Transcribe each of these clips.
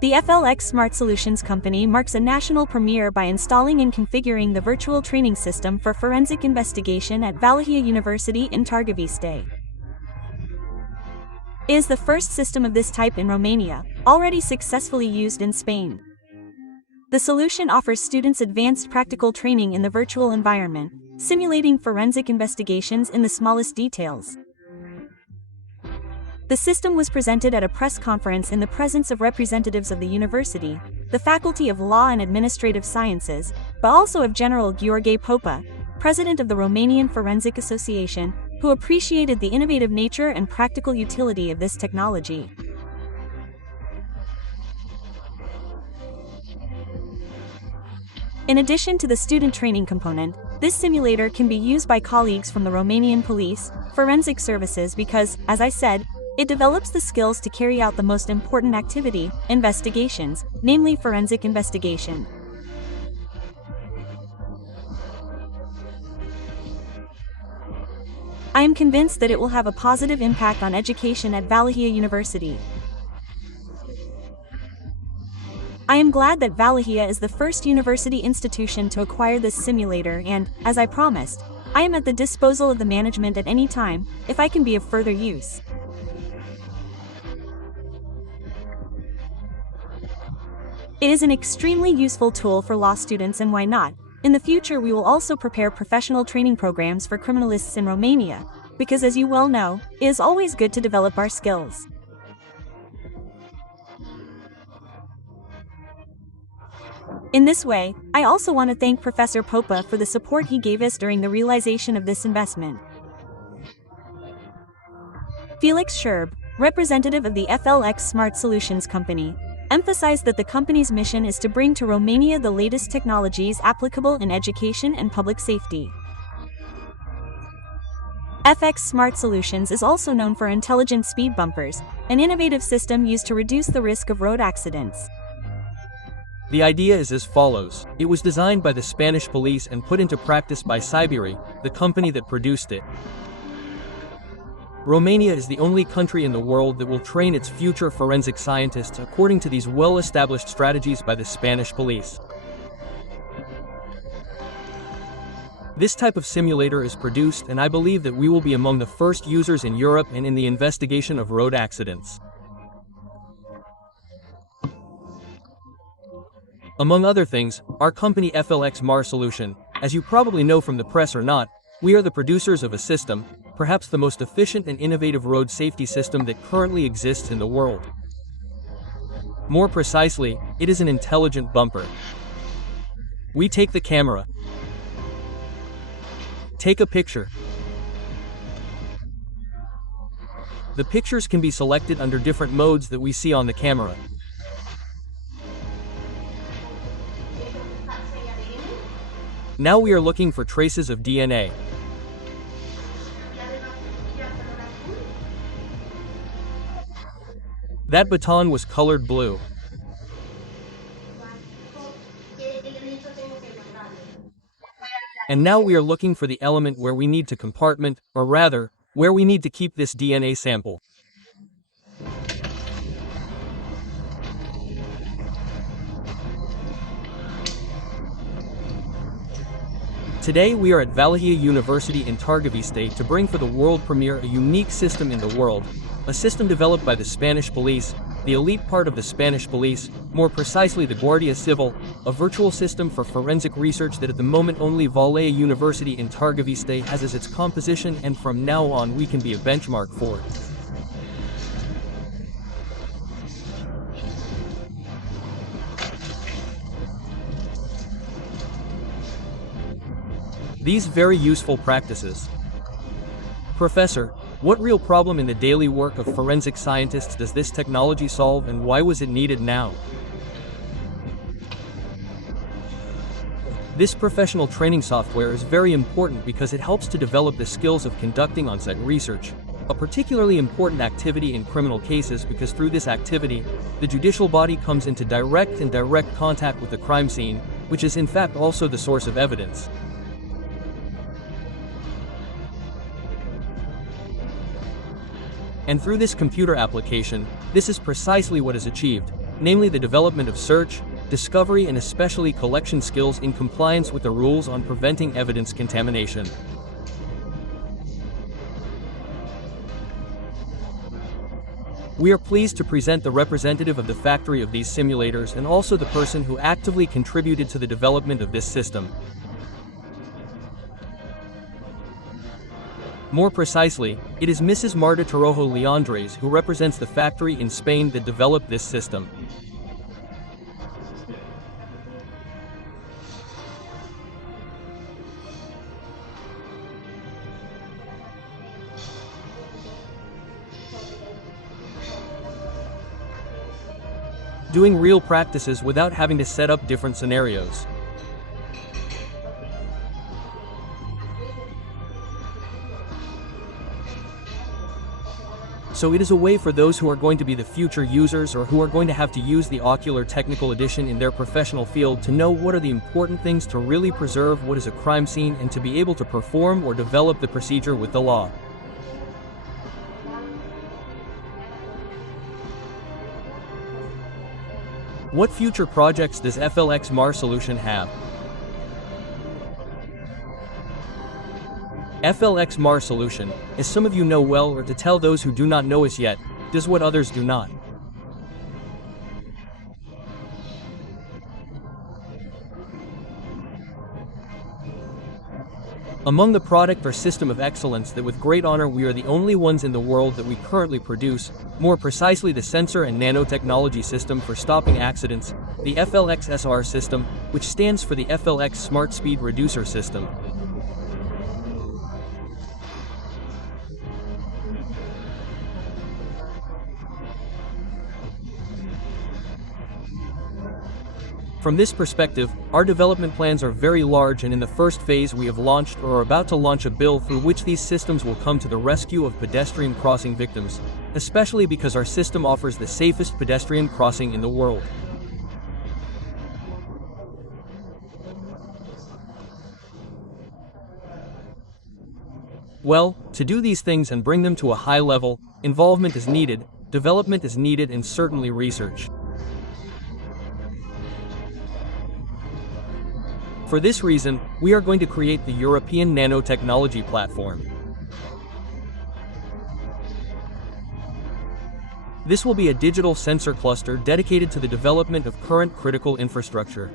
The FLX Smart Solutions company marks a national premiere by installing and configuring the virtual training system for forensic investigation at Valahia University in Targoviste. It is the first system of this type in Romania, already successfully used in Spain. The solution offers students advanced practical training in the virtual environment, simulating forensic investigations in the smallest details. The system was presented at a press conference in the presence of representatives of the university, the Faculty of Law and Administrative Sciences, but also of General Gheorghe Popa, president of the Romanian Forensic Association, who appreciated the innovative nature and practical utility of this technology. In addition to the student training component, this simulator can be used by colleagues from the Romanian police, forensic services because, as I said, it develops the skills to carry out the most important activity, investigations, namely forensic investigation. I am convinced that it will have a positive impact on education at Valahia University. I am glad that Valahia is the first university institution to acquire this simulator and, as I promised, I am at the disposal of the management at any time, if I can be of further use. It is an extremely useful tool for law students, and why not? In the future we will also prepare professional training programs for criminalists in Romania, because as you well know, it is always good to develop our skills. In this way, I also want to thank Professor Popa for the support he gave us during the realization of this investment. Felix Scherb, representative of the FLX Smart Solutions company, emphasized that the company's mission is to bring to Romania the latest technologies applicable in education and public safety. FX Smart Solutions is also known for intelligent speed bumpers, an innovative system used to reduce the risk of road accidents. The idea is as follows. It was designed by the Spanish police and put into practice by Siberi, the company that produced it. Romania is the only country in the world that will train its future forensic scientists according to these well-established strategies by the Spanish police. This type of simulator is produced, and I believe that we will be among the first users in Europe and in the investigation of road accidents. Among other things, our company FLX Smart Solutions, as you probably know from the press or not, we are the producers of a system, perhaps the most efficient and innovative road safety system that currently exists in the world. More precisely, it is an intelligent bumper. We take the camera, take a picture. The pictures can be selected under different modes that we see on the camera. Now we are looking for traces of DNA. That baton was colored blue. And now we are looking for the element where we need to compartment, or rather, where we need to keep this DNA sample. Today we are at Valahia University in Targoviste to bring for the world premiere a unique system in the world, a system developed by the Spanish police, the elite part of the Spanish police, more precisely the Guardia Civil, a virtual system for forensic research that at the moment only Valahia University in Targoviste has as its composition, and from now on we can be a benchmark for it. These very useful practices. Professor, what real problem in the daily work of forensic scientists does this technology solve, and why was it needed now? This professional training software is very important because it helps to develop the skills of conducting on-site research, a particularly important activity in criminal cases because through this activity, the judicial body comes into direct and indirect contact with the crime scene, which is in fact also the source of evidence. And through this computer application, this is precisely what is achieved. namely the development of search, discovery and especially collection skills in compliance with the rules on preventing evidence contamination. We are pleased to present the representative of the factory of these simulators and also the person who actively contributed to the development of this system. More precisely, it is Mrs. Marta Torojo Leandres who represents the factory in Spain that developed this system. Doing real practices without having to set up different scenarios. So it is a way for those who are going to be the future users or who are going to have to use the Ocular Technical Edition in their professional field to know what are the important things to really preserve what is a crime scene and to be able to perform or develop the procedure with the law. What future projects does FLX Smart Solution have? FLX Smart Solution, as some of you know well or to tell those who do not know us yet, does what others do not. Among the product or system of excellence that with great honor we are the only ones in the world that we currently produce, more precisely the sensor and nanotechnology system for stopping accidents, the FLX S.R.L system, which stands for the FLX Smart Speed Reducer System. From this perspective, our development plans are very large, and in the first phase we have launched or are about to launch a bill through which these systems will come to the rescue of pedestrian crossing victims, especially because our system offers the safest pedestrian crossing in the world. Well, to do these things and bring them to a high level, involvement is needed, development is needed, and certainly research. For this reason, we are going to create the European Nanotechnology Platform. This will be a digital sensor cluster dedicated to the development of current critical infrastructure.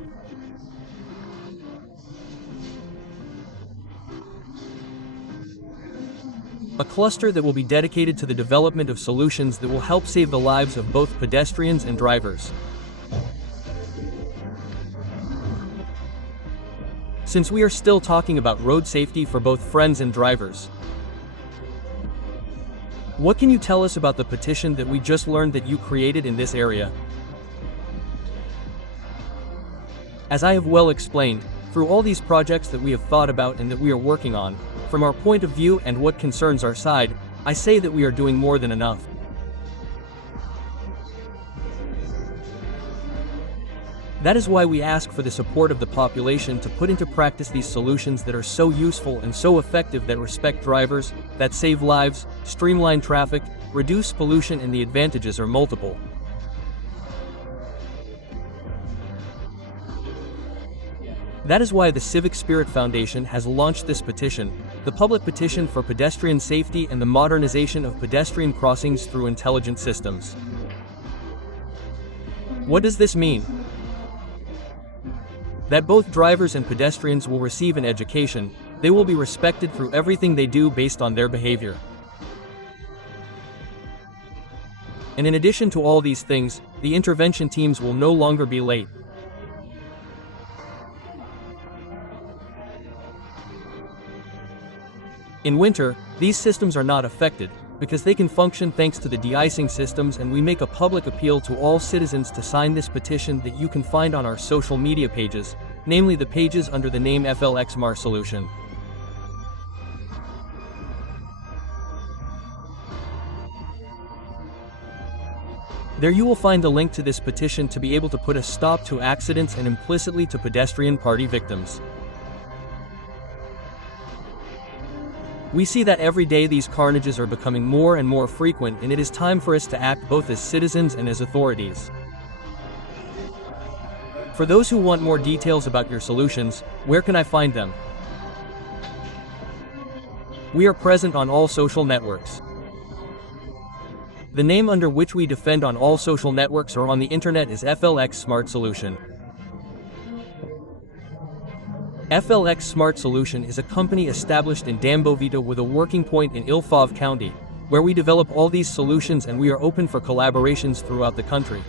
A cluster that will be dedicated to the development of solutions that will help save the lives of both pedestrians and drivers. Since we are still talking about road safety for both friends and drivers, what can you tell us about the petition that we just learned that you created in this area? As I have well explained, through all these projects that we have thought about and that we are working on, from our point of view and what concerns our side, I say that we are doing more than enough. That is why we ask for the support of the population to put into practice these solutions that are so useful and so effective, that respect drivers, that save lives, streamline traffic, reduce pollution, and the advantages are multiple. That is why the Civic Spirit Foundation has launched this petition, the public petition for pedestrian safety and the modernization of pedestrian crossings through intelligent systems. What does this mean? That both drivers and pedestrians will receive an education, they will be respected through everything they do based on their behavior. And in addition to all these things, the intervention teams will no longer be late. In winter, these systems are not affected, because they can function thanks to the de-icing systems, and we make a public appeal to all citizens to sign this petition that you can find on our social media pages, namely the pages under the name FLX Smart Solution. There you will find the link to this petition to be able to put a stop to accidents and implicitly to pedestrian party victims. We see that every day these carnages are becoming more and more frequent, and it is time for us to act both as citizens and as authorities. For those who want more details about your solutions, where can I find them? We are present on all social networks. The name under which we defend on all social networks or on the internet is FLX Smart Solution. FLX Smart Solution is a company established in Dambovita with a working point in Ilfov County, where we develop all these solutions, and we are open for collaborations throughout the country.